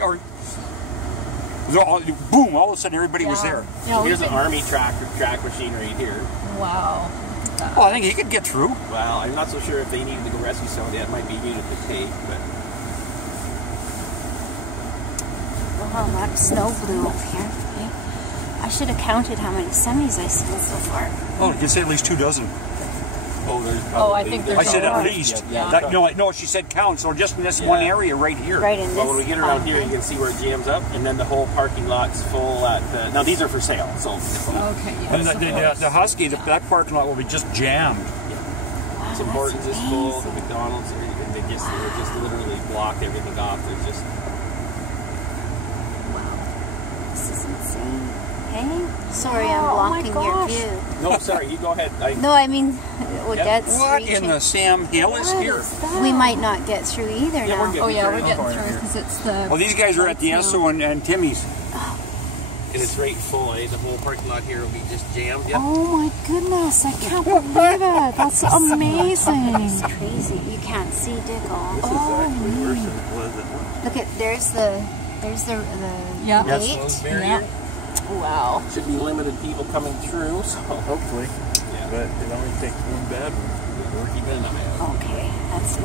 or boom! All of a sudden, everybody was there. Yeah, here's an army track machine right here. Wow. Well, I think he could get through. Well, I'm not so sure if they needed to go rescue somebody. That might be a unit to take, but. Oh, a lot of snow blew up here. Okay. I should have counted how many semis I've seen so far. Oh, you can say at least 2 dozen. Oh, there's probably, I think there's I said more. at least. Yeah. That, no, she said count. So just in this one area right here. Right in this. Well, when we get around here, you can see where it jams up, and then the whole parking lot's full at the... Now, these are for sale, so... Okay, yeah. And the Husky, that parking lot will be just jammed. Wow, Tim Hortons is full, the amazing. McDonald's, and they just literally blocked everything off. There's just... Wow. This is insane. Hey? Sorry, I'm Oh my blocking your gosh. view. No, sorry, you go ahead. No, I mean, that's What reaching. in the Sam Hill is here? We might not get through either Yeah, now. we're good. Oh yeah, we're Sorry. getting through because it's the... Well, these guys are at the Esso and Timmy's. And it's right full, eh? The whole parking lot here will be just jammed. Yep. Oh my goodness, I can't believe it. That's amazing. It's crazy. You can't see Dick all. This is actually worse than it was at once. Look at, there's the Yeah. That's gate. those barrier. Yeah. Wow. Should be limited people coming through, so... Hopefully. Yeah. But it only takes one bad one. We're keeping an eye out. Okay, that's enough.